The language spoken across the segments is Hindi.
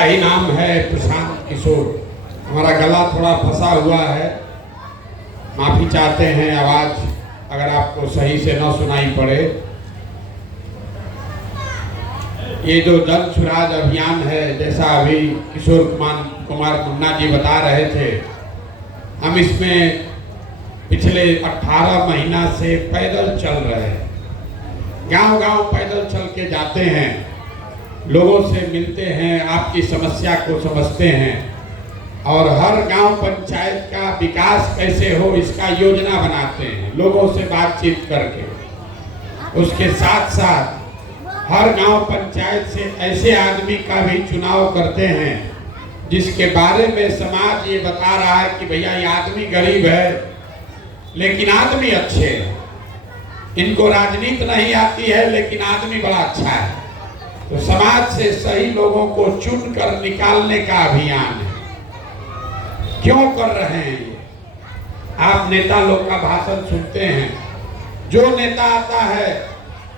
का ही नाम है प्रशांत किशोर। हमारा गला थोड़ा फंसा हुआ है, माफी चाहते हैं आवाज अगर आपको सही से न सुनाई पड़े। ये जो जन सुराज अभियान है, जैसा अभी किशोर कुमार मुन्ना जी बता रहे थे, हम इसमें पिछले 18 महीना से पैदल चल रहे हैं। गांव-गांव पैदल चल के जाते हैं, लोगों से मिलते हैं, आपकी समस्या को समझते हैं और हर गांव पंचायत का विकास कैसे हो इसका योजना बनाते हैं, लोगों से बातचीत करके। उसके साथ साथ हर गांव पंचायत से ऐसे आदमी का भी चुनाव करते हैं जिसके बारे में समाज ये बता रहा है कि भैया ये आदमी गरीब है लेकिन आदमी अच्छे हैं, इनको राजनीति नहीं आती है लेकिन आदमी बड़ा अच्छा है। तो समाज से सही लोगों को चुनकर निकालने का अभियान है। क्यों कर रहे हैं ये? आप नेता लोग का भाषण सुनते हैं, जो नेता आता है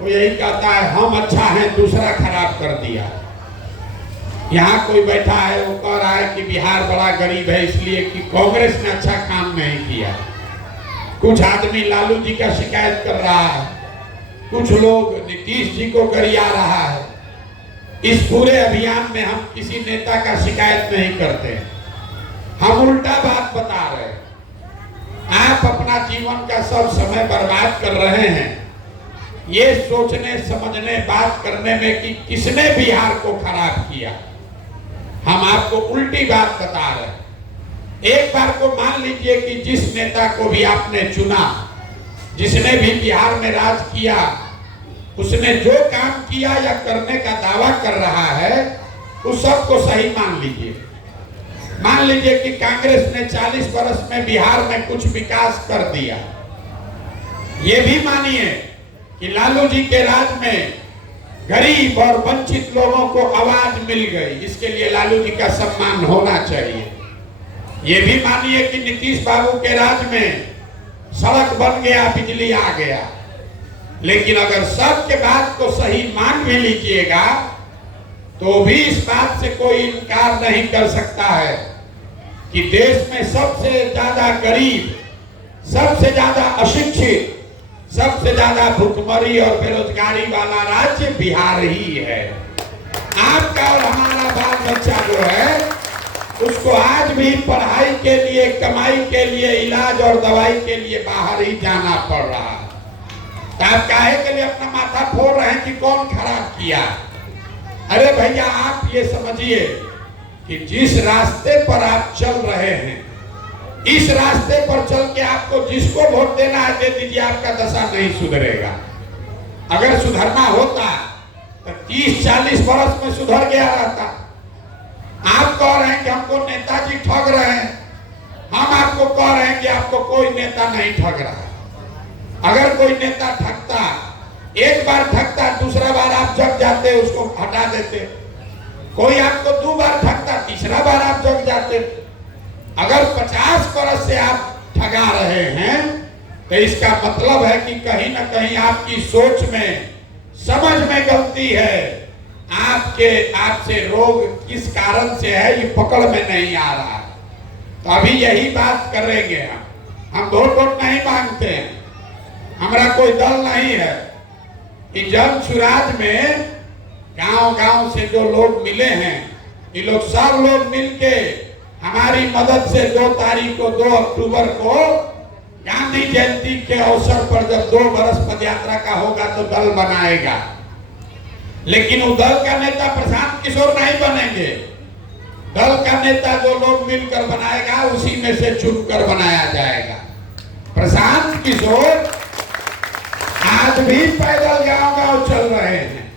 वो यही कहता है हम अच्छा हैं, दूसरा खराब कर दिया। यहाँ कोई बैठा है वो कह रहा है कि बिहार बड़ा गरीब है इसलिए कि कांग्रेस ने अच्छा काम नहीं किया। कुछ आदमी लालू जी का शिकायत कर रहा है, कुछ लोग नीतीश जी को गरिया रहा है। इस पूरे अभियान में हम किसी नेता का शिकायत नहीं करते, हम उल्टा बात बता रहे हैं। आप अपना जीवन का सब समय बर्बाद कर रहे हैं ये सोचने समझने बात करने में कि किसने बिहार को खराब किया। हम आपको उल्टी बात बता रहे हैं। एक बार को मान लीजिए कि जिस नेता को भी आपने चुना, जिसने भी बिहार में राज किया, उसने जो काम किया या करने का दावा कर रहा है उस सब को सही मान लीजिए। मान लीजिए कि कांग्रेस ने 40 वर्ष में बिहार में कुछ विकास कर दिया। ये भी मानिए कि लालू जी के राज में गरीब और वंचित लोगों को आवाज मिल गई, इसके लिए लालू जी का सम्मान होना चाहिए। ये भी मानिए कि नीतीश बाबू के राज में सड़क बन गया, बिजली आ गया। लेकिन अगर सबके बात को सही मान भी लीजिएगा तो भी इस बात से कोई इनकार नहीं कर सकता है कि देश में सबसे ज्यादा गरीब, सबसे ज्यादा अशिक्षित, सबसे ज्यादा भुखमरी और बेरोजगारी वाला राज्य बिहार ही है। आपका और हमारा बाल बच्चा जो है उसको आज भी पढ़ाई के लिए, कमाई के लिए, इलाज और दवाई के लिए बाहर ही जाना पड़ रहा है। तो आप काहे के लिए अपना माथा फोड़ रहे हैं कि कौन खराब किया? अरे भैया आप ये समझिए कि जिस रास्ते पर आप चल रहे हैं, इस रास्ते पर चल के आपको जिसको वोट देना है दे दीजिए, आपका दशा नहीं सुधरेगा। अगर सुधरना होता तो 30-40 वर्ष में सुधर गया रहता। आप कह रहे हैं कि हमको नेताजी ठग रहे हैं, हम आपको कह रहे हैं कि आपको कोई नेता नहीं ठग रहा है। अगर कोई नेता ठगता, एक बार ठगता, दूसरा बार आप जग जाते, उसको हटा देते। कोई आपको 2 बार ठगता, तीसरा बार आप जग जाते। अगर 50 वर्ष से आप ठगा रहे हैं तो इसका मतलब है कि कहीं ना कहीं आपकी सोच में, समझ में गलती है। आपसे रोग किस कारण से है ये पकड़ में नहीं आ रहा। तो अभी यही बात करेंगे हम वोट नहीं मांगते हैं, हमारा कोई दल नहीं है। कि जन सुराज में गांव-गांव से जो लोग मिले हैं, ये लोग सब लोग मिलके हमारी मदद से 2 तारीख को 2 अक्टूबर को गांधी जयंती के अवसर पर जब 2 बरस पदयात्रा का होगा तो दल बनाएगा। लेकिन वो दल का नेता प्रशांत किशोर नहीं बनेंगे। दल का नेता जो लोग मिलकर बनाएगा उसी में से चुनकर बनाया जाएगा। प्रशांत किशोर आज भी पैदल गांव-गांव चल रहे हैं।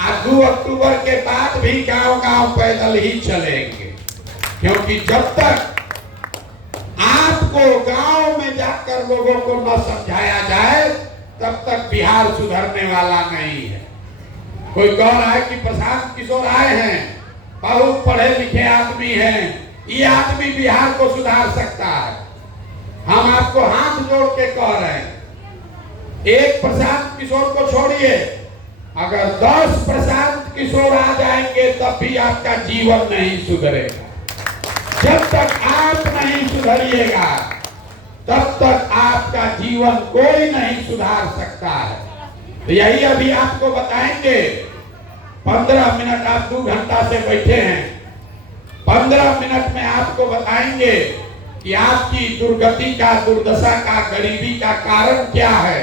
आज 2 अक्टूबर के बाद भी गांव-गांव पैदल ही चलेंगे, क्योंकि जब तक आपको गांव में जाकर लोगों को न समझाया जाए तब तक बिहार सुधरने वाला नहीं है। कोई कह रहा है कि प्रशांत किशोर आए हैं, बहुत पढ़े लिखे आदमी हैं, ये आदमी बिहार को सुधार सकता है। हम आपको हाथ जोड़ के कह रहे हैं, एक प्रशांत किशोर को छोड़िए, अगर 10 प्रशांत किशोर आ जाएंगे तब भी आपका जीवन नहीं सुधरेगा। जब तक आप नहीं सुधरिएगा तब तक आपका जीवन कोई नहीं सुधार सकता है। तो यही अभी आपको बताएंगे। 15 मिनट आप 2 घंटा से बैठे हैं, 15 मिनट में आपको बताएंगे कि आपकी दुर्गति का, दुर्दशा का, गरीबी का कारण क्या है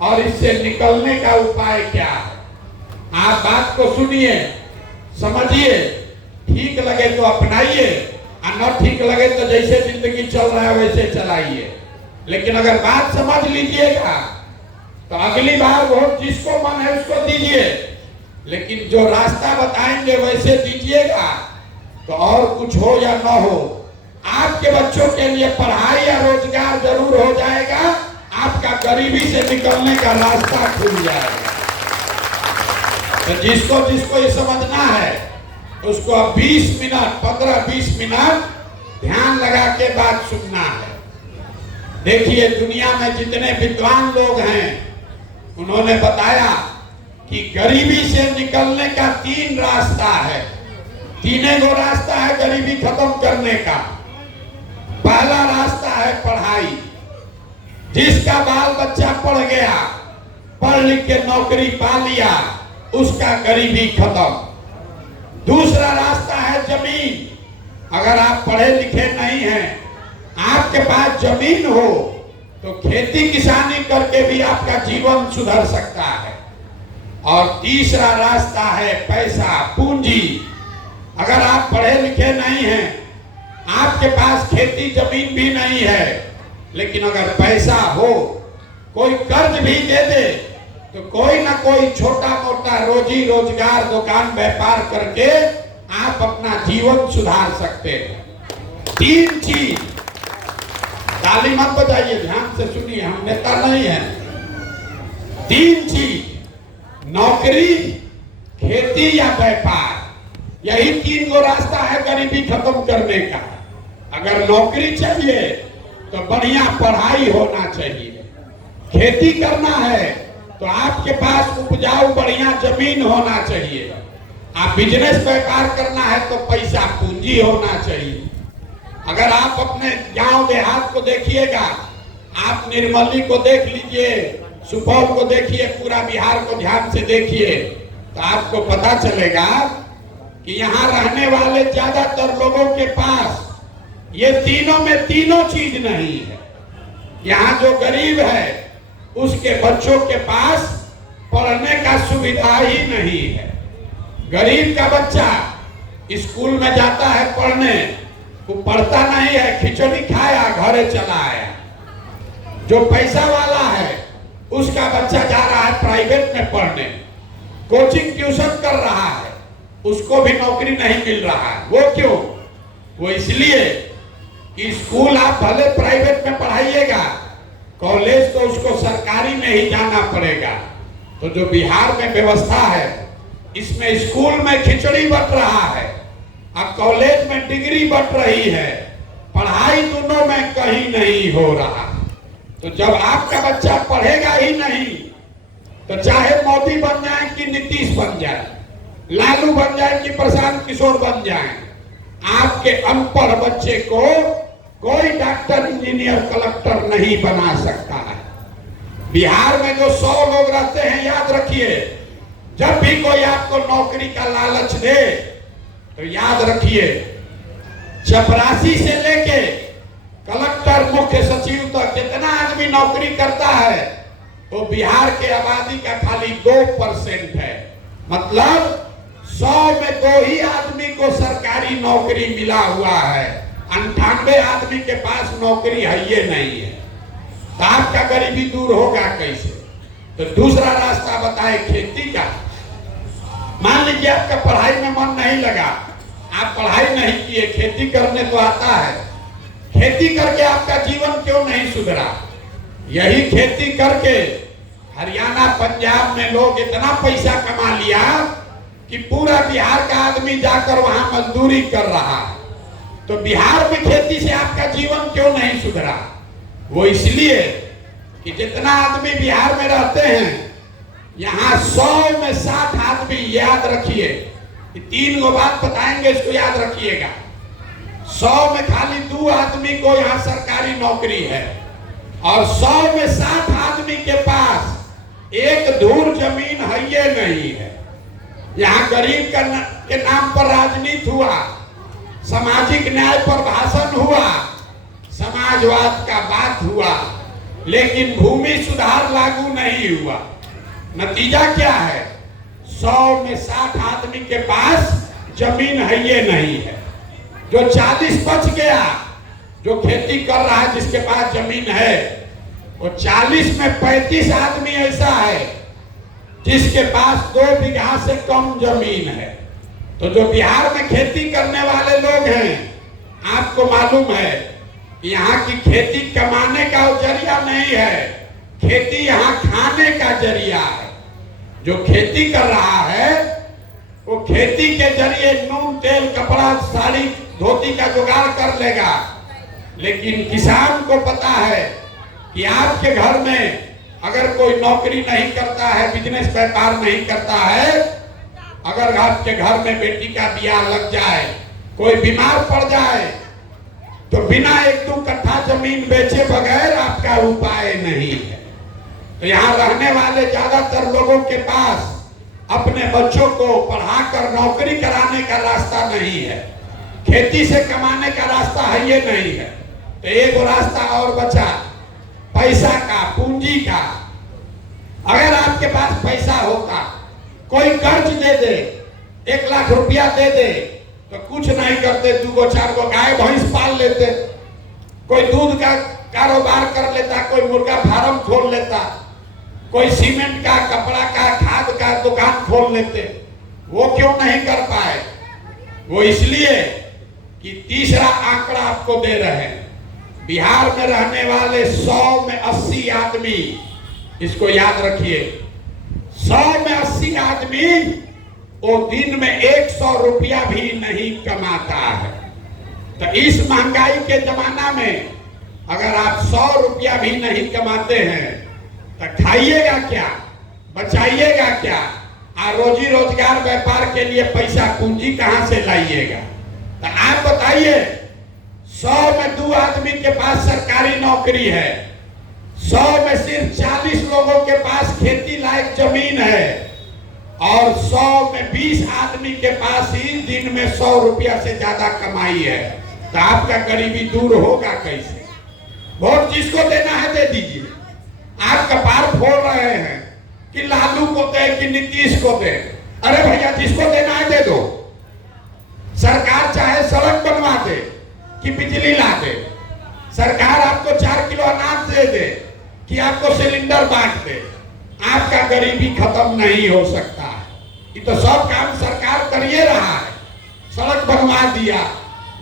और इससे निकलने का उपाय क्या है। आप बात को सुनिए, समझिए, ठीक लगे तो अपनाइए और न ठीक लगे तो जैसे जिंदगी चल रहा है वैसे चलाइए। लेकिन अगर बात समझ लीजिएगा तो अगली बार वोट जिसको मन है उसको दीजिए, लेकिन जो रास्ता बताएंगे वैसे दीजिएगा। तो और कुछ हो या ना हो, आपके बच्चों के लिए पढ़ाई या रोजगार जरूर हो जाएगा, आपका गरीबी से निकलने का रास्ता खुल जाएगा। तो जिसको जिसको ये समझना है उसको अब 20 मिनट, 15-20 मिनट ध्यान लगा के बात सुनना है। देखिए, दुनिया में जितने विद्वान लोग हैं उन्होंने बताया कि गरीबी से निकलने का 3 रास्ता है। 3 गो रास्ता है गरीबी खत्म करने का। पहला रास्ता है पढ़ाई। जिसका बाल बच्चा पढ़ गया, पढ़ लिख के नौकरी पा लिया, उसका गरीबी खत्म। दूसरा रास्ता है जमीन। अगर आप पढ़े लिखे नहीं हैं, आपके पास जमीन हो तो खेती किसानी करके भी आपका जीवन सुधर सकता है। और तीसरा रास्ता है पैसा, पूंजी। अगर आप पढ़े लिखे नहीं हैं, आपके पास खेती जमीन भी नहीं है, लेकिन अगर पैसा हो, कोई कर्ज भी दे दे तो कोई ना कोई छोटा मोटा रोजी रोजगार, दुकान व्यापार करके आप अपना जीवन सुधार सकते हैं। 3 चीज। ताली मत बजाइए, ध्यान से सुनिए, हम नेता नहीं हैं। 3 चीज, नौकरी, खेती या व्यापार, यही 3 गो रास्ता है गरीबी खत्म करने का। अगर नौकरी चाहिए तो बढ़िया पढ़ाई होना चाहिए। खेती करना है तो आपके पास उपजाऊ बढ़िया जमीन होना चाहिए। आप बिजनेस व्यापार करना है तो पैसा पूंजी होना चाहिए। अगर आप अपने गांव देहात को देखिएगा, आप निर्मली को देख लीजिए, सुपौल को देखिए, पूरा बिहार को ध्यान से देखिए, तो आपको पता चलेगा कि यहाँ रहने वाले ज्यादातर लोगों के पास ये तीनों में तीनों चीज नहीं है। यहाँ जो गरीब है उसके बच्चों के पास पढ़ने का सुविधा ही नहीं है। गरीब का बच्चा स्कूल में जाता है पढ़ने, वो पढ़ता नहीं है, खिचड़ी खाया घरे चला आया। जो पैसा वाला है उसका बच्चा जा रहा है प्राइवेट में पढ़ने, कोचिंग ट्यूशन कर रहा है, उसको भी नौकरी नहीं मिल रहा है। वो क्यों? वो इसलिए कि स्कूल आप भले प्राइवेट में पढ़ाइएगा, कॉलेज तो उसको सरकारी में ही जाना पड़ेगा। तो जो बिहार में व्यवस्था है, इसमें स्कूल में खिचड़ी बट रहा है, अब कॉलेज में डिग्री बट रही है, पढ़ाई दोनों में कहीं नहीं हो रहा। तो जब आपका बच्चा पढ़ेगा ही नहीं तो चाहे मोदी बन जाए कि नीतीश बन जाए, लालू बन जाए कि प्रशांत किशोर बन जाए, आपके अनपढ़ बच्चे को कोई डॉक्टर, इंजीनियर, कलेक्टर नहीं बना सकता है। बिहार में जो 100 लोग रहते हैं, याद रखिए, जब भी कोई आपको नौकरी का लालच दे तो याद रखिए, चपरासी से लेके कलेक्टर, मुख्य सचिव तक जितना आदमी नौकरी करता है तो बिहार के आबादी का खाली 2% है। मतलब 100 में 2 ही आदमी को सरकारी नौकरी मिला हुआ है, 98 आदमी के पास नौकरी है ये नहीं है। तो आपका गरीबी दूर होगा कैसे? तो दूसरा रास्ता बताए खेती का। मान लीजिए आपका पढ़ाई में मन नहीं लगा, आप पढ़ाई नहीं किए, खेती करने तो आता है, खेती करके आपका जीवन क्यों नहीं सुधरा? यही खेती करके हरियाणा, पंजाब में लोग इतना पैसा कमा लिया कि पूरा बिहार का आदमी जाकर वहां मजदूरी कर रहा है। तो बिहार में खेती से आपका जीवन क्यों नहीं सुधरा? वो इसलिए कि जितना आदमी बिहार में रहते हैं यहाँ 100 में 60 आदमी, याद रखिए, 3 गो बात बताएंगे, इसको याद रखिएगा। 100 में खाली 2 आदमी को यहाँ सरकारी नौकरी है और 100 में 60 आदमी के पास एक धूर जमीन है ये नहीं है। यहाँ गरीब के नाम पर राजनीति हुआ, सामाजिक न्याय पर भाषण हुआ, समाजवाद का बात हुआ, लेकिन भूमि सुधार लागू नहीं हुआ। नतीजा क्या है? 100 में 60 आदमी के पास जमीन है ये नहीं है। जो 40 बच गया, जो खेती कर रहा है, जिसके पास जमीन है, वो 40 में 35 आदमी ऐसा है जिसके पास 2 बीघा से कम जमीन है। तो जो बिहार में खेती करने वाले लोग हैं, आपको मालूम है कि यहाँ की खेती कमाने का जरिया नहीं है, खेती यहाँ खाने का जरिया है। जो खेती कर रहा है वो खेती के जरिए नून तेल कपड़ा साड़ी धोती का जुगाड़ कर लेगा, लेकिन किसान को पता है कि आपके घर में अगर कोई नौकरी नहीं करता है, बिजनेस व्यापार नहीं करता है, अगर आपके घर में बेटी का ब्याह लग जाए, कोई बीमार पड़ जाए, तो बिना 1-2 कट्ठा जमीन बेचे बगैर आपका उपाय नहीं है। तो यहाँ रहने वाले ज्यादातर लोगों के पास अपने बच्चों को पढ़ाकर नौकरी कराने का रास्ता नहीं है, खेती से कमाने का रास्ता है ये नहीं है। तो एक रास्ता और बचा, पैसा का, पूंजी का। अगर आपके पास पैसा होता, कोई कर्ज दे दे, 1 लाख रुपया दे दे, तो कुछ नहीं करते, 2-4 गो गाय भैंस पाल लेते, कोई दूध का कारोबार कर लेता, कोई मुर्गा फार्म खोल लेता, कोई सीमेंट का, कपड़ा का, खाद का दुकान खोल लेते। वो क्यों नहीं कर पाए? वो इसलिए कि तीसरा आंकड़ा आपको दे रहे हैं, बिहार में रहने वाले 100 में 80 आदमी, इसको याद रखिए, 100 में 80 आदमी वो दिन में 100 रुपया भी नहीं कमाता है। तो इस महंगाई के जमाना में अगर आप 100 रुपया भी नहीं कमाते हैं तो खाइएगा क्या, बचाइएगा क्या, और रोजी रोजगार व्यापार के लिए पैसा पूंजी कहां से लाइएगा? तो आप बताइए, 100 में 2 आदमी के पास सरकारी नौकरी है, 100 में सिर्फ 40 लोगों के पास खेती लायक जमीन है, और 100 में 20 आदमी के पास ही दिन में 100 रुपया से ज्यादा कमाई है। तो आपका गरीबी दूर होगा कैसे? वोट जिसको देना है दे दीजिए। आप कपार फोड़ रहे हैं कि लालू को दे कि नीतीश को दे। अरे भैया, जिसको देना है दे दो। सरकार चाहे सड़क बनवा दे कि बिजली ला दे, सरकार आपको 4 किलो अनाज दे दे कि आपको सिलेंडर बांट दे, आपका गरीबी खत्म नहीं हो सकता है। ये तो सब काम सरकार कर ही रहा है। सड़क बनवा दिया,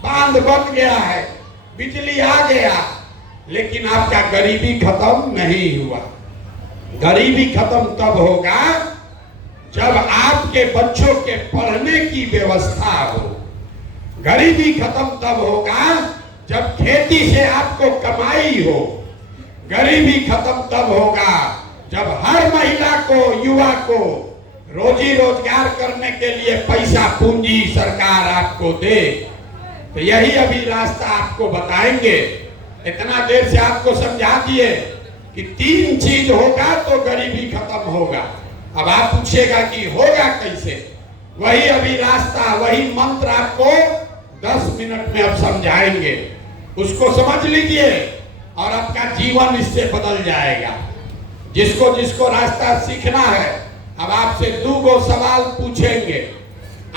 बांध बन गया है, बिजली आ गया, लेकिन आपका गरीबी खत्म नहीं हुआ। गरीबी खत्म तब होगा जब आपके बच्चों के पढ़ने की व्यवस्था हो। गरीबी खत्म तब होगा जब खेती से आपको कमाई हो। गरीबी खत्म तब होगा जब हर महिला को, युवा को रोजी रोजगार करने के लिए पैसा पूंजी सरकार आपको दे। तो यही अभी रास्ता आपको बताएंगे। इतना देर से आपको समझा दिए कि 3 चीज होगा तो गरीबी खत्म होगा। अब आप पूछेगा कि होगा कैसे? वही अभी रास्ता, वही मंत्र आपको 10 मिनट में अब समझाएंगे। उसको समझ लीजिए और आपका जीवन इससे बदल जाएगा। जिसको जिसको रास्ता सीखना है, अब आपसे 2 सवाल पूछेंगे,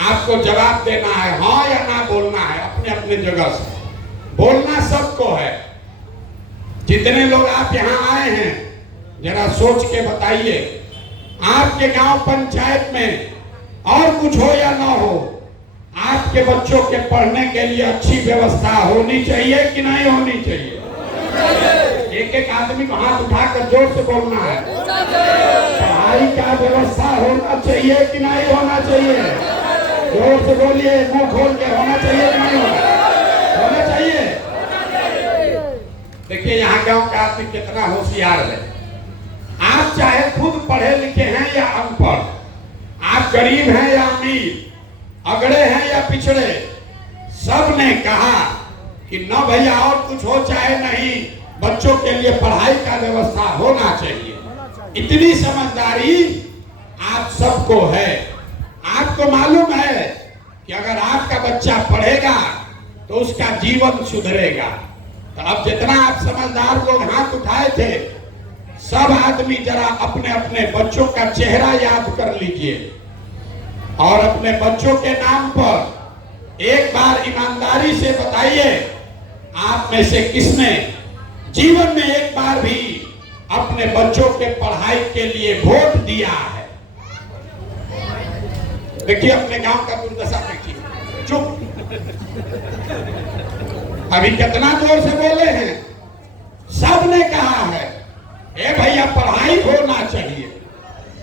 आपको जवाब देना है, हाँ या ना बोलना है। अपने अपने जगह से बोलना सबको है। जितने लोग आप यहाँ आए हैं, जरा सोच के बताइए, आपके गांव पंचायत में और कुछ हो या ना हो, आपके बच्चों के पढ़ने के लिए अच्छी व्यवस्था होनी चाहिए कि नहीं होनी चाहिए? एक एक आदमी को हाथ उठाकर जोर से बोलना है। पढ़ाई का व्यवस्था होना चाहिए कि नहीं होना चाहिए? जोर से बोलिए, मुंह खोल के, होना चाहिए कि नहीं होना चाहिए? देखिए यहाँ गांव का आदमी कितना होशियार है। आप चाहे खुद पढ़े लिखे हैं या अनपढ़, आप गरीब हैं या अमीर, अगड़े हैं या पिछड़े, सब ने कहा कि न भैया और कुछ हो चाहे नहीं, बच्चों के लिए पढ़ाई का व्यवस्था होना चाहिए। इतनी समझदारी आप सबको है। आपको मालूम है कि अगर आपका बच्चा पढ़ेगा तो उसका जीवन सुधरेगा। तो अब जितना आप समझदार लोग हाथ उठाए थे, सब आदमी जरा अपने अपने बच्चों का चेहरा याद कर लीजिए और अपने बच्चों के नाम पर एक बार ईमानदारी से बताइए, आप में से किसने जीवन में एक बार भी अपने बच्चों के पढ़ाई के लिए वोट दिया है? देखिए अपने गांव का दुर्दशा देखिए। चुप। अभी कितना जोर से बोले हैं। सब ने कहा है ए भैया पढ़ाई होना चाहिए।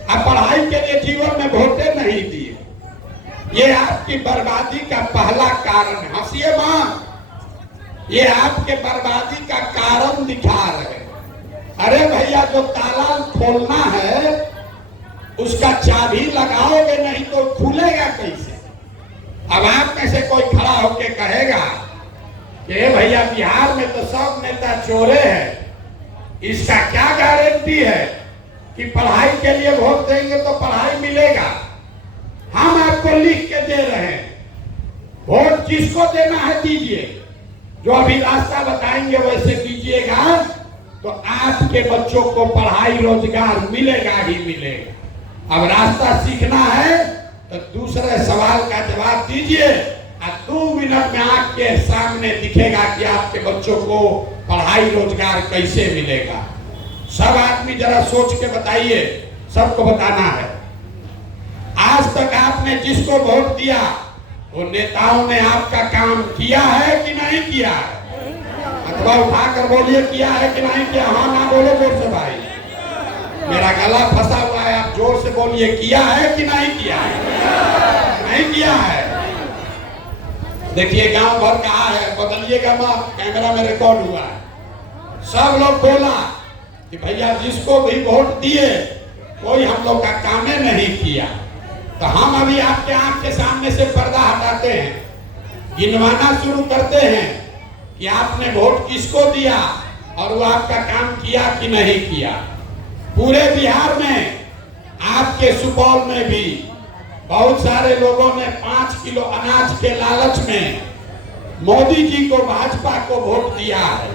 अब पढ़ाई के लिए जीवन में वोटें नहीं दिए, ये आपकी बर्बादी का पहला कारण है। हंसिए मां, ये आपके बर्बादी का कारण दिखा रहे। अरे भैया जो ताला खोलना है उसका चाबी लगाओगे नहीं तो खुलेगा कैसे? अब आप में से कोई खड़ा होके कहेगा कि भैया बिहार में तो सब नेता चोरे हैं, इसका क्या गारंटी है कि पढ़ाई के लिए वोट देंगे तो पढ़ाई मिलेगा? हम आपको लिख के दे रहे हैं, वोट जिसको देना है दीजिए, जो अभी रास्ता बताएंगे वैसे कीजिएगा तो आपके बच्चों को पढ़ाई रोजगार मिलेगा ही मिलेगा। अब रास्ता सीखना है तो दूसरे सवाल का जवाब दीजिए और 2 मिनट में आपके सामने दिखेगा कि आपके बच्चों को पढ़ाई रोजगार कैसे मिलेगा। सब आदमी जरा सोच के बताइए, सबको बताना है। आज तक आपने जिसको वोट दिया वो नेताओं ने आपका काम किया है कि नहीं किया है? अथवा उठाकर बोलिए किया है कि नहीं किया। हाँ ना बोलो जोर से भाई, मेरा गला फंसा हुआ है, आप जोर से बोलिए किया है कि नहीं किया है? नहीं किया है। देखिए गांव भर कहा है, बदलिएगा मत, कैमरा में रिकॉर्ड हुआ है। सब लोग बोला कि भैया जिसको भी वोट दिए कोई हम लोग का काम नहीं किया। तो हम अभी आपके आंख के सामने से पर्दा हटाते हैं, गिनवाना शुरू करते हैं कि आपने वोट किसको दिया और वो आपका काम किया कि नहीं किया। पूरे बिहार में, आपके सुपौल में भी बहुत सारे लोगों ने 5 किलो अनाज के लालच में मोदी जी को, भाजपा को वोट दिया है।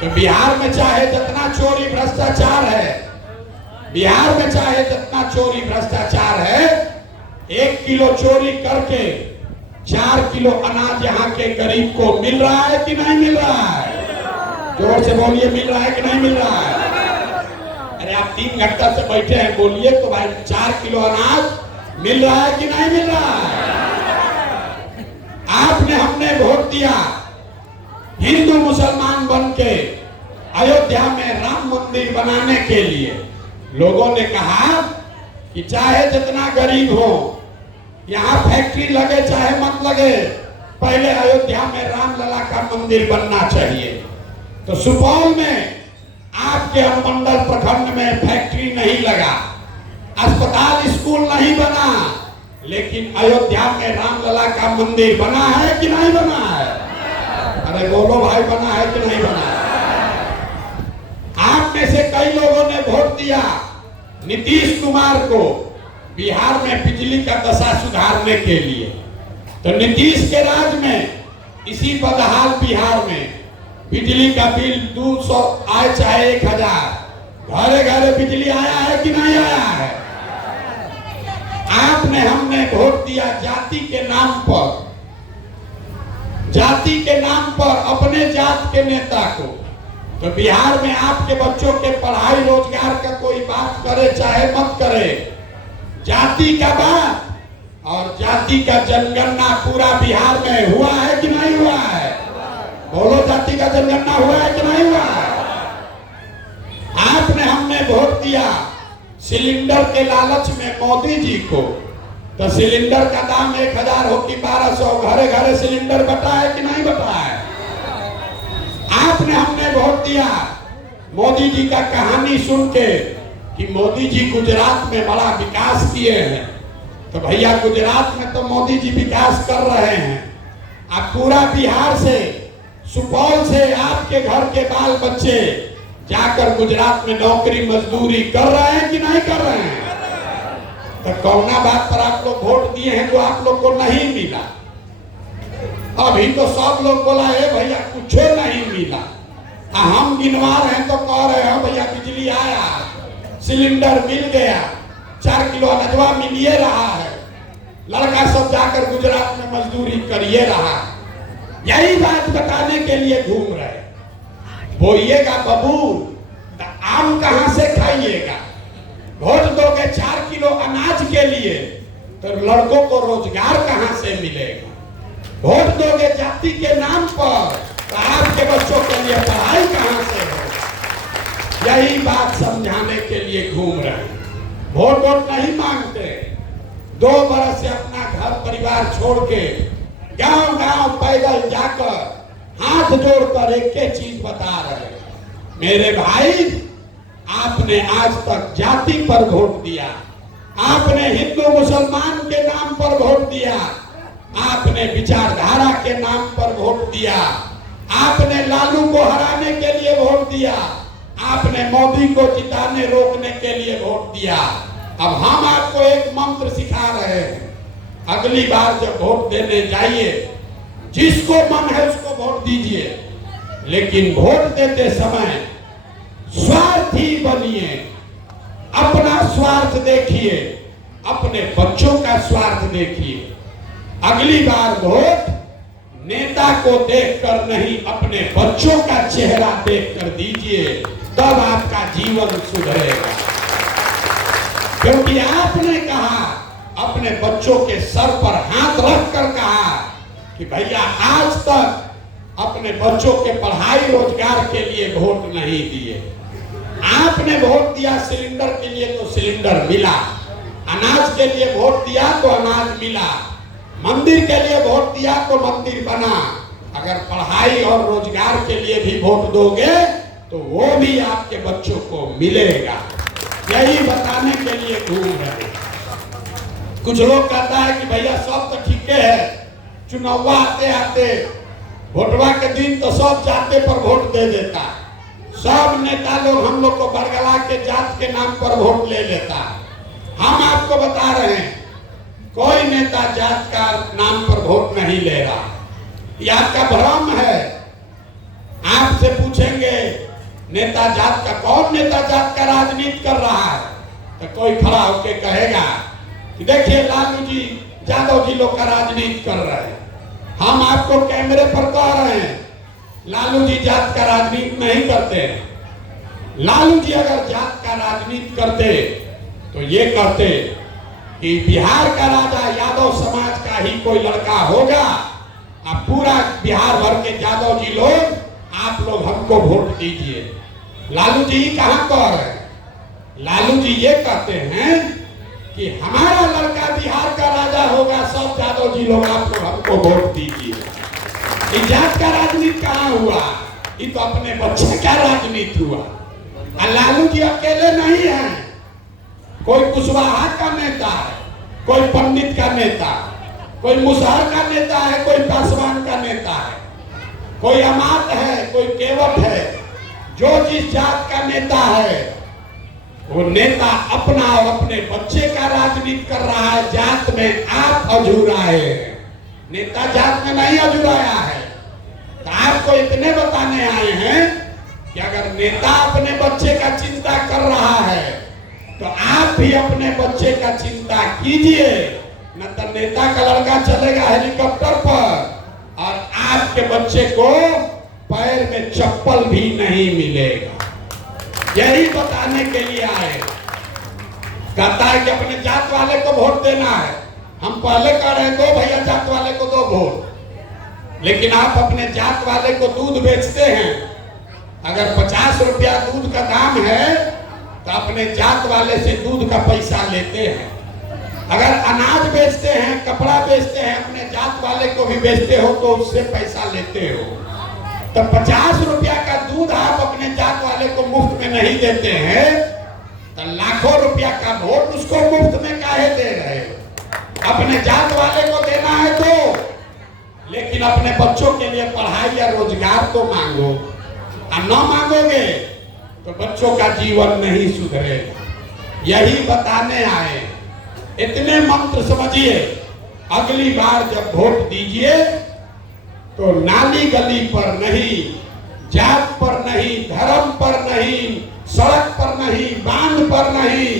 तो बिहार में चाहे जितना चोरी भ्रष्टाचार है, बिहार में चाहे जितना चोरी भ्रष्टाचार है, 1 किलो चोरी करके 4 किलो अनाज यहाँ के गरीब को मिल रहा है कि नहीं मिल रहा है? जोर से बोलिए, मिल रहा है कि नहीं मिल रहा है? अरे आप 3 घंटा से बैठे हैं, बोलिए तो भाई 4 किलो अनाज मिल रहा है कि नहीं मिल रहा है? आपने, हमने वोट दिया हिंदू मुसलमान बन के अयोध्या में राम मंदिर बनाने के लिए। लोगों ने कहा कि चाहे जितना गरीब हो, यहाँ फैक्ट्री लगे चाहे मत लगे, पहले अयोध्या में रामलला का मंदिर बनना चाहिए। तो सुपौल में आपके अनुमंडल प्रखंड में फैक्ट्री नहीं लगा, अस्पताल स्कूल नहीं बना, लेकिन अयोध्या में रामलला का मंदिर बना है कि नहीं बना है? अरे बोलो भाई, बना है कि नहीं बना है? आप में से कई लोगों ने वोट दिया नीतीश कुमार को बिहार में बिजली का दशा सुधारने के लिए। तो नीतीश के राज में इसी बदहाल बिहार में बिजली का बिल 200 आए चाहे 1000, घरे घरे बिजली आया है कि नहीं आया है? आपने, हमने वोट दिया जाति के नाम पर, जाति के नाम पर अपने जात के नेता को। तो बिहार में आपके बच्चों के पढ़ाई रोजगार का कोई बात करे चाहे मत करे, जाति का बात और जाति का जनगणना पूरा बिहार में हुआ है कि नहीं हुआ है? बोलो, जाति का जनगणना हुआ है कि नहीं हुआ है? आपने, हमने वोट दिया सिलेंडर के लालच में मोदी जी को। तो सिलेंडर का दाम 1000 हो कि 1200, घरे घरे सिलेंडर बटा है कि नहीं बटा है? आपने, हमने वोट दिया मोदी जी का कहानी सुन के कि मोदी जी गुजरात में बड़ा विकास किए हैं। तो भैया गुजरात में तो मोदी जी विकास कर रहे हैं, अब पूरा बिहार से, सुपौल से आपके घर के बाल बच्चे जाकर गुजरात में नौकरी मजदूरी कर रहे हैं कि नहीं कर रहे हैं? तो कौना बात पर आप लोग वोट दिए हैं जो आप लोग को नहीं मिला? अभी तो सब लोग बोला है भैया कुछ नहीं मिला, हम गिनवा रहे हैं तो कह रहे हैं भैया बिजली आया, सिलेंडर मिल गया, 4 किलो अनजवा मिलिए रहा है, लड़का सब जाकर गुजरात में मजदूरी करिए रहा। यही बात बताने के लिए घूम रहे। बोइएगा बबूल तो आम कहां से खाइएगा? वोट दोगे 4 किलो अनाज के लिए तो लड़कों को रोजगार कहां से मिलेगा? वोट दोगे जाति के नाम पर तो आपके बच्चों के लिए पढ़ाई कहां से होगी? यही बात समझाने के लिए घूम रहे हैं। वोट नहीं मांगते, 2 बरस से अपना घर परिवार छोड़ के गांव गांव पैदल जाकर हाथ जोड़कर एक चीज बता रहे, मेरे भाई आपने आज तक जाति पर वोट दिया, आपने हिंदू मुसलमान के नाम पर वोट दिया, आपने विचारधारा के नाम पर वोट दिया, आपने लालू को हराने के लिए वोट दिया, आपने मोदी को जिताने रोकने के लिए वोट दिया। अब हम आपको एक मंत्र सिखा रहे हैं, अगली बार जब वोट देने जाइए जिसको मन है उसको वोट दीजिए, लेकिन वोट देते समय स्वार्थी बनिए, अपना स्वार्थ देखिए, अपने बच्चों का स्वार्थ देखिए। अगली बार वोट नेता को देखकर नहीं, अपने बच्चों का चेहरा देखकर दीजिए, तब आपका जीवन सुधरेगा। क्योंकि आपने कहा, अपने बच्चों के सर पर हाथ रखकर कहा कि भैया आज तक अपने बच्चों के पढ़ाई रोजगार के लिए वोट नहीं दिए। आपने वोट दिया सिलेंडर के लिए तो सिलेंडर मिला, अनाज के लिए वोट दिया तो अनाज मिला, मंदिर के लिए वोट दिया तो मंदिर बना। अगर पढ़ाई और रोजगार के लिए भी वोट दोगे तो वो भी आपके बच्चों को मिलेगा। यही बताने के लिए घूम रहे। कुछ लोग कहता है कि भैया सब तो ठीक है, चुनाव आते आते वोटवा के दिन तो सब जाते पर वोट दे देता, सब नेता लोग हम लोग को बरगला के जात के नाम पर वोट ले लेता। हम आपको बता रहे हैं कोई नेता जात का नाम पर वोट नहीं ले रहा, ये आपका भ्रम है। आपसे पूछेंगे नेता जात का, कौन नेता जात का राजनीति कर रहा है, तो कोई खड़ा होकर कहेगा कि देखिए लालू जी यादव जी लोग का राजनीति कर रहे हैं। हम आपको कैमरे पर कह रहे हैं लालू जी जात का राजनीति नहीं करते हैं। लालू जी अगर जात का राजनीति करते तो ये कहते कि बिहार का राजा यादव समाज का ही कोई लड़का होगा, अब पूरा बिहार भर के यादव जी लोग, आप लोग हमको वोट दीजिए। लालू जी कहां कह रहे हैं? लालू जी ये कहते हैं कि हमारा लड़का बिहार का राजा होगा, सब यादव जी लोग आप लोग हमको वोट दीजिए। जात का राजनीति कहाँ हुआ? ये तो अपने बच्चे का राजनीति हुआ। लालू जी अकेले नहीं है, कोई कुशवाहा का नेता है, कोई पंडित का नेता, कोई मुसहर का नेता है, कोई पासवान का नेता है, कोई अमात है, कोई केवट है। जो जिस जात का नेता है वो नेता अपना और अपने बच्चे का राजनीति कर रहा है। जात में आप अधूराए हैं, नेता जात में नहीं अधूराया है। तो आपको इतने बताने आए हैं कि अगर नेता अपने बच्चे का चिंता कर रहा है तो आप भी अपने बच्चे का चिंता कीजिए, न तो नेता का लड़का चलेगा हेलीकॉप्टर पर और आपके बच्चे को पैर में चप्पल भी नहीं मिलेगा। यही बताने के लिए आए। कहता है कि अपने जात वाले को वोट देना है। हम पहले कह रहे हैं दो भैया जात वाले को दो वोट, लेकिन आप अपने जात वाले को दूध बेचते हैं। अगर 50 रुपया दूध का दाम है तो अपने जात वाले से दूध का पैसा लेते हैं। अगर अनाज बेचते हैं, कपड़ा बेचते हैं, अपने जात वाले को भी बेचते हो तो उससे पैसा लेते हो। तो 50 रुपया का दूध आप अपने जात वाले को मुफ्त में नहीं देते हैं, तो लाखों रुपया का वोट उसको मुफ्त में काहे दे रहे हो? अपने जात वाले को देना है तो, लेकिन अपने बच्चों के लिए पढ़ाई या रोजगार तो मांगो। और न मांगोगे तो बच्चों का जीवन नहीं सुधरेगा। यही बताने आए। इतने मंत्र समझिए, अगली बार जब वोट दीजिए तो नाली गली पर नहीं, जात पर नहीं, धर्म पर नहीं, सड़क पर नहीं, बांध पर नहीं,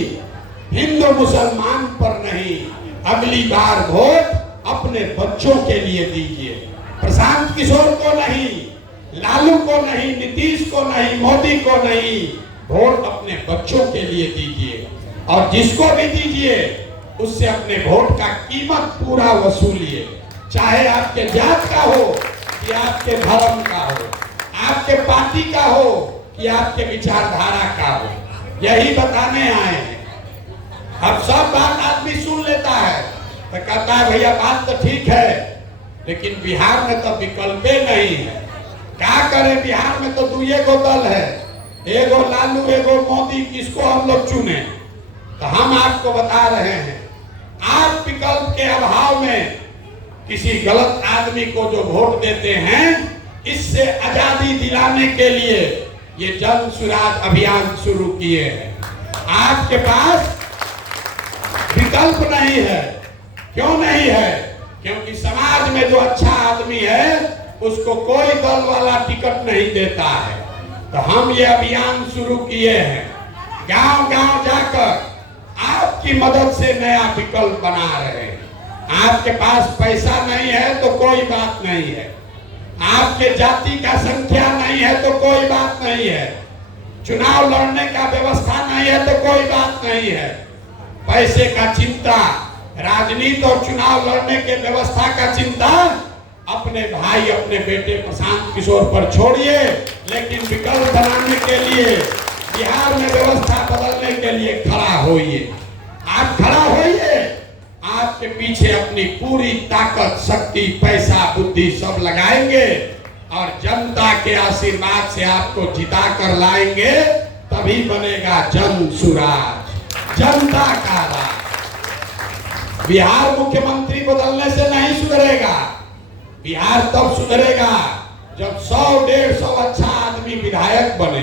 हिंदू मुसलमान पर नहीं, अगली बार वोट अपने बच्चों के लिए दीजिए। प्रशांत किशोर को नहीं, लालू को नहीं, नीतीश को नहीं, मोदी को नहीं, वोट अपने बच्चों के लिए दीजिए। और जिसको भी दीजिए उससे अपने वोट का कीमत पूरा वसूलिए, चाहे आपके जात का हो कि आपके धर्म का हो, आपके पार्टी का हो कि आपके विचारधारा का हो। यही बताने आए हैं। अब सब बात आदमी सुन लेता है तो कहता है भैया बात तो ठीक है, लेकिन बिहार में तो विकल्प नहीं है। क्या करें, बिहार में तो दुए को दल है, एगो लालू एगो मोदी, किसको हम लोग चुने? तो हम आपको बता रहे हैं, आप विकल्प के अभाव में किसी गलत आदमी को जो वोट देते हैं, इससे आजादी दिलाने के लिए ये जन स्वराज अभियान शुरू किए हैं। आपके पास विकल्प नहीं है। क्यों नहीं है? क्योंकि समाज में जो अच्छा आदमी है उसको कोई दल वाला टिकट नहीं देता है। तो हम ये अभियान शुरू किए हैं, गांव गांव जाकर आपकी मदद से नया विकल्प बना रहे हैं। आपके पास पैसा नहीं है तो कोई बात नहीं है, आपके जाति का संख्या नहीं है तो कोई बात नहीं है, चुनाव लड़ने का व्यवस्था नहीं है तो कोई बात नहीं है, पैसे का चिंता, राजनीति और चुनाव लड़ने के व्यवस्था का चिंता अपने भाई अपने बेटे प्रशांत किशोर पर छोड़िए। लेकिन विकल्प बनाने के लिए, बिहार में व्यवस्था बदलने के लिए खड़ा होइए। आप खड़ा होइए, आपके पीछे अपनी पूरी ताकत, शक्ति, पैसा, बुद्धि सब लगाएंगे और जनता के आशीर्वाद से आपको जिता कर लाएंगे। तभी बनेगा जन सुराज, जनता का राज। बिहार मुख्यमंत्री बदलने से नहीं सुधरेगा। बिहार तब सुधरेगा जब 100-150 अच्छा आदमी विधायक बने,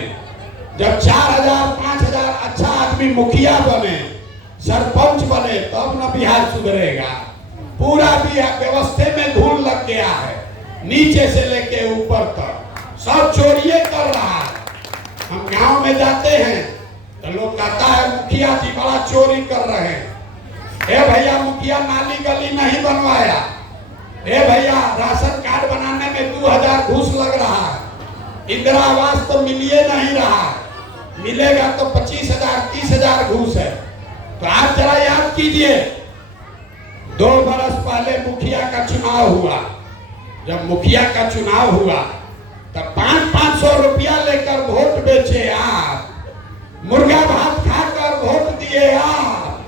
जब 4000-5000 अच्छा आदमी मुखिया बने, सरपंच बने, तब न बिहार सुधरेगा। पूरा बिहार व्यवस्था में धूल लग गया है, नीचे से लेके ऊपर तक सब चोरिये कर रहा है। हम गांव में जाते हैं तो लोग कहता है मुखिया जी बड़ा चोरी कर रहे हैं। ए भैया, मुखिया नाली गली नहीं बनवाया। ए भैया, राशन कार्ड बनाने में 2000 घूस लग रहा है। इंदिरा आवास तो मिलिए नहीं रहा, मिलेगा तो 25,000-30,000 घूस है। तो आप जरा याद कीजिए, 2 बरस पहले मुखिया का चुनाव हुआ। जब मुखिया का चुनाव हुआ तब 500-500 रुपया लेकर वोट बेचे आप, मुर्गा भात खाकर वोट दिए आप,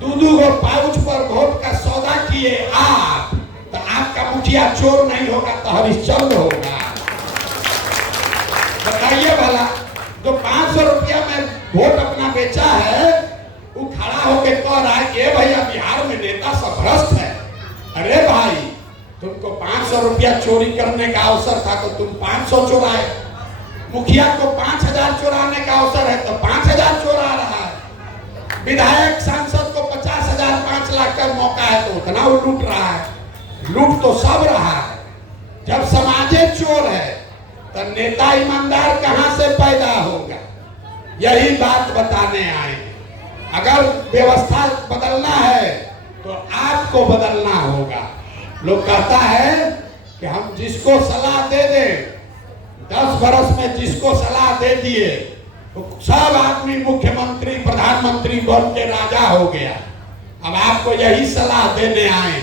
2-2 गो पाउच पर वोट का सौदा किए आप। तो आपका मुखिया चोर नहीं होगा तो हरिश्चंद्र होगा। बताइए भला, जो 500 रुपया में वोट अपना बेचा है, वो खड़ा होके कह रहा है कि भैया बिहार में नेता सब भ्रष्ट है। अरे भाई, तुमको 500 रुपया चोरी करने का अवसर था तो तुम 500 चुराए। मुखिया को 5000 चुराने का अवसर है तो 5000 चुरा रहा है। विधायक सांसद को 50,000 5 लाख का मौका है तो उतना वो लूट रहा है। लूट तो सब रहा है। जब समाजे चोर है तो नेता ईमानदार कहां से पैदा होगा? यही बात बताने आए। अगर व्यवस्था बदलना है तो आपको बदलना होगा। लोग कहता है कि हम जिसको सलाह दे दें, 10 बरस में जिसको सलाह दे दिए तो सब आदमी मुख्यमंत्री प्रधानमंत्री बन के राजा हो गया। अब आपको यही सलाह देने आए,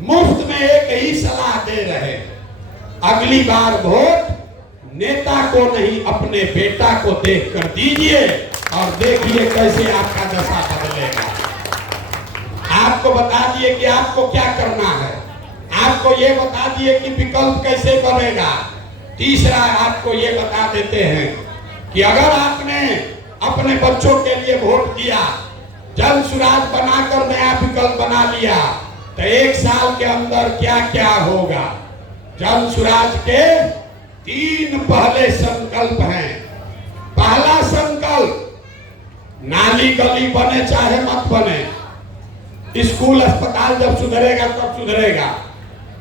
मुफ्त में एक ही सलाह दे रहे, अगली बार वोट नेता को नहीं अपने बेटा को देख कर दीजिए और देखिए कैसे आपका दशा बदलेगा। आपको बता दिए कि आपको क्या करना है, आपको ये बता दिए कि विकल्प कैसे बनेगा। तीसरा आपको ये बता देते हैं कि अगर आपने अपने बच्चों के लिए वोट दिया, जन सुराज बनाकर नया विकल्प बना लिया, तो 1 साल के अंदर क्या क्या होगा। जन सुराज के 3 पहले संकल्प हैं। पहला संकल्प, नाली गली बने चाहे मत बने, स्कूल अस्पताल जब सुधरेगा तब सुधरेगा,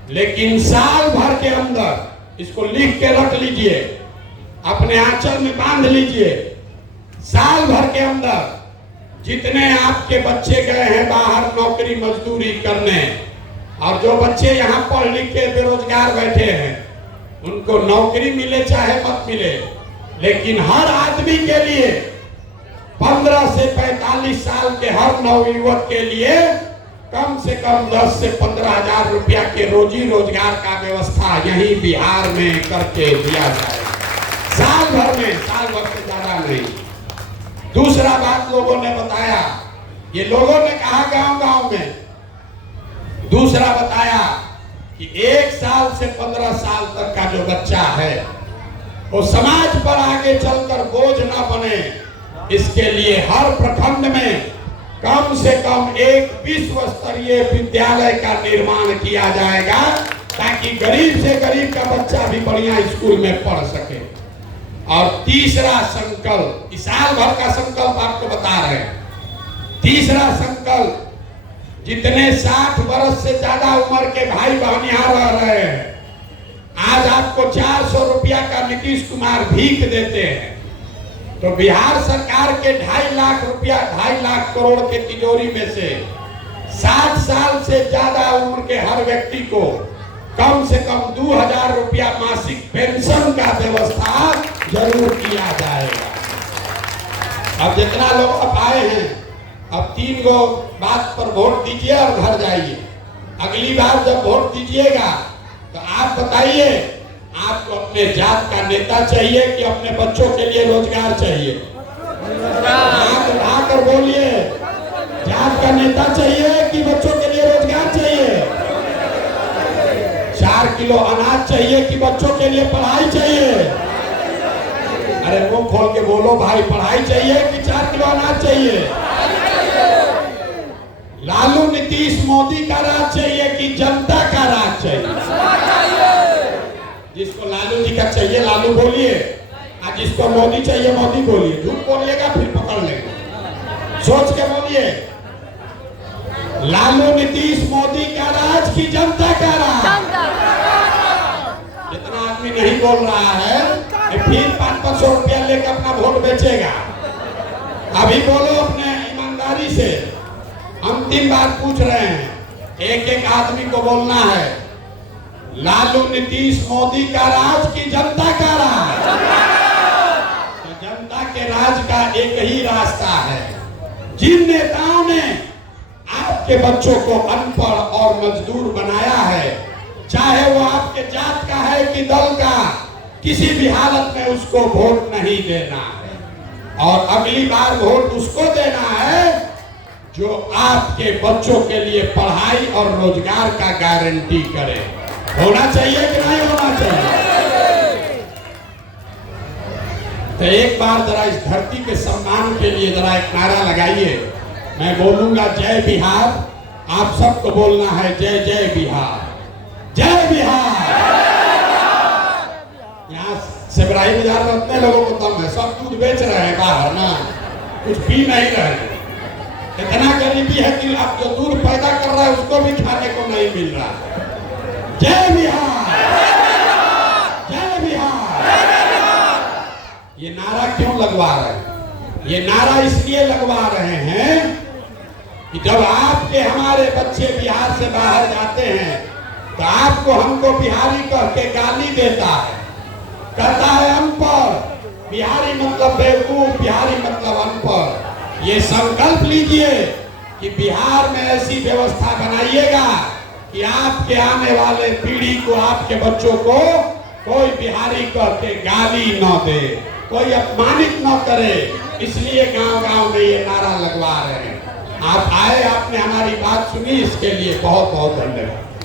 लेकिन साल भर के अंदर, इसको लिख के रख लीजिए, अपने आंचल में बांध लीजिए, साल भर के अंदर जितने आपके बच्चे गए हैं बाहर नौकरी मजदूरी करने, और जो बच्चे यहाँ पढ़ लिख के बेरोजगार बैठे हैं, उनको नौकरी मिले चाहे मत मिले, लेकिन हर आदमी के लिए 15 से 45 साल के हर नवयुवक के लिए कम से कम 10 से 15 हजार रुपया के रोजी रोजगार का व्यवस्था यही बिहार में करके दिया जाए, साल भर में, साल भर से ज्यादा नहीं। दूसरा बात लोगों ने बताया, ये लोगों ने कहा गांव गांव में, दूसरा बताया कि 1 साल से 15 साल तक का जो बच्चा है वो समाज पर आगे चलकर बोझ न बने, इसके लिए हर प्रखंड में कम से कम एक विश्व स्तरीय विद्यालय का निर्माण किया जाएगा, ताकि गरीब से गरीब का बच्चा भी बढ़िया स्कूल में पढ़ सके। और तीसरा संकल्प, इस साल भर का संकल्प आपको बता रहे हैं। तीसरा संकल्प, जितने 60 वर्ष से ज्यादा उम्र के भाई बहन यहाँ रह रहे हैं, आज आपको 400 रुपया का नीतीश कुमार भीख देते हैं, तो बिहार सरकार के 2.5 लाख रुपया, 2.5 लाख करोड़ के तिजोरी में से 60 साल से ज्यादा उम्र के हर व्यक्ति को कम से कम 2000 रुपया मासिक पेंशन का व्यवस्था जरूर किया जाएगा। अब जितना लोग अब आए हैं, अब 3 गो बात पर वोट दीजिए और घर जाइए। अगली बार जब वोट दीजिएगा तो आप बताइए, आपको अपने जात का नेता चाहिए कि अपने बच्चों के लिए रोजगार चाहिए? आप उठाकर बोलिए, जात का नेता चाहिए कि बच्चों के लिए रोजगार चाहिए? 4 किलो अनाज चाहिए कि बच्चों के लिए पढ़ाई चाहिए? अरे मुंह खोल के बोलो भाई, पढ़ाई चाहिए कि 4 किलो अनाज चाहिए? लालू नीतीश मोदी का राज चाहिए कि जनता का राज चाहिए? जिसको लालू जी का चाहिए लालू बोलिए, और जिसको मोदी चाहिए मोदी बोलिए। झूठ बोलिएगा फिर पकड़ लेंगे, सोच के बोलिए। लालू नीतीश मोदी का राज की जनता का राज? जितना आदमी नहीं बोल रहा है फिर 500 रुपया लेकर अपना वोट बेचेगा। अभी बोलो अपने ईमानदारी से, अंतिम बार पूछ रहे हैं, एक एक आदमी को बोलना है, लालू नीतीश मोदी का राज की जनता का राज? तो जनता के राज का एक ही रास्ता है। जिन नेताओं ने आपके बच्चों को अनपढ़ और मजदूर बनाया है, चाहे वो आपके जात का है कि दल का, किसी भी हालत में उसको वोट नहीं देना है। और अगली बार वोट उसको देना है जो आपके बच्चों के लिए पढ़ाई और रोजगार का गारंटी करे। होना चाहिए कि नहीं होना चाहिए? तो एक बार जरा इस धरती के सम्मान के लिए जरा एक नारा लगाइए। मैं बोलूंगा जय बिहार, आप सबको बोलना है जय जय बिहार, जय बिहार। यहाँ सेबराई बाजार में उतने लोगों को दम है, सब दूध बेच रहे हैं बाहर ना, कुछ पी नहीं रहे हैं। इतना गरीबी है कि अब जो दूध पैदा कर रहा है उसको भी खाने को नहीं मिल रहा। जय बिहार, जय बिहार। ये नारा क्यों लगवा रहे हैं? ये नारा इसलिए लगवा रहे हैं कि जब आपके हमारे बच्चे बिहार से बाहर जाते हैं तो आपको हमको बिहारी कह के गाली देता है, कहता है अनपढ़। बिहारी मतलब बेवकूफ, बिहारी मतलब अनपढ़। ये संकल्प लीजिए कि बिहार में ऐसी व्यवस्था बनाइएगा कि आपके आने वाले पीढ़ी को, आपके बच्चों को कोई बिहारी कह के गाली न दे, कोई अपमानित न करे। इसलिए गांव-गांव में ये नारा लगवा रहे हैं। आप आए, आपने हमारी बात सुनी, इसके लिए बहुत बहुत धन्यवाद।